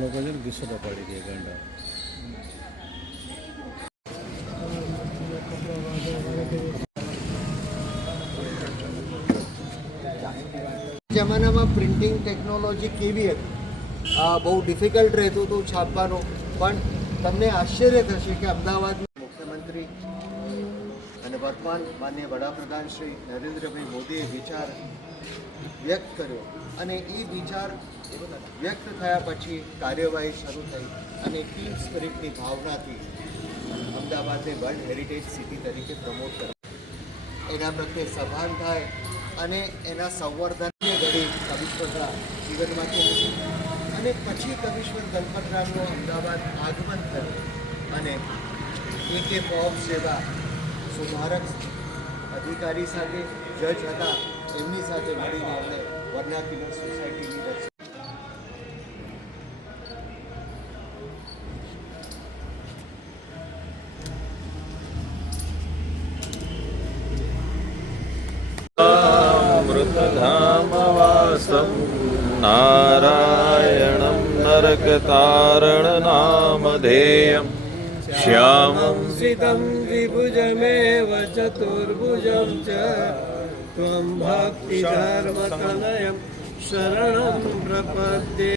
લોકો છે ને ગુસ્સો પાડી દે ગાંડા. જમાનામાં પ્રિન્ટિંગ ટેકનોલોજી કેવી હતી? આ બહુ ડિફિકલ્ટ રહેતું હતું છાપવાનું, પણ તમને આશ્ચર્ય થશે કે અમદાવાદ મુખ્યમંત્રી અને વર્તમાન માન્ય વડાપ્રધાન શ્રી નરેન્દ્રભાઈ મોદીએ વિચાર વ્યક્ત કર્યો. અને એ વિચાર વ્યક્ત થયા પછી કાર્યવાહી શરૂ થઈ અને ટીમ સ્પિરિટની ભાવનાથી અમદાવાદને વર્લ્ડ હેરિટેજ સિટી તરીકે પ્રમોટ કરવા એના પ્રત્યે સભાન થાય અને એના સંવર્ધનને ઘડી કવિશ્વરા જીવનમાં હતી અને પછી કવિશ્વર ગણપતરામનું અમદાવાદ આગમન થયું. અને એ કે ફોર્બ્સ જેવા સુધારક અધિકારી સાથે જજ હતા. એમની સાથે મળીને એમણે વર્નાક્યુલર સોસાયટીની રચના मृतधामवासं नारायणं नरकतारणनामधेयं श्यामं सितं द्विभुजमेव चतुर्भुजं च त्वं भक्तिधर्मतनयं शरणं प्रपद्ये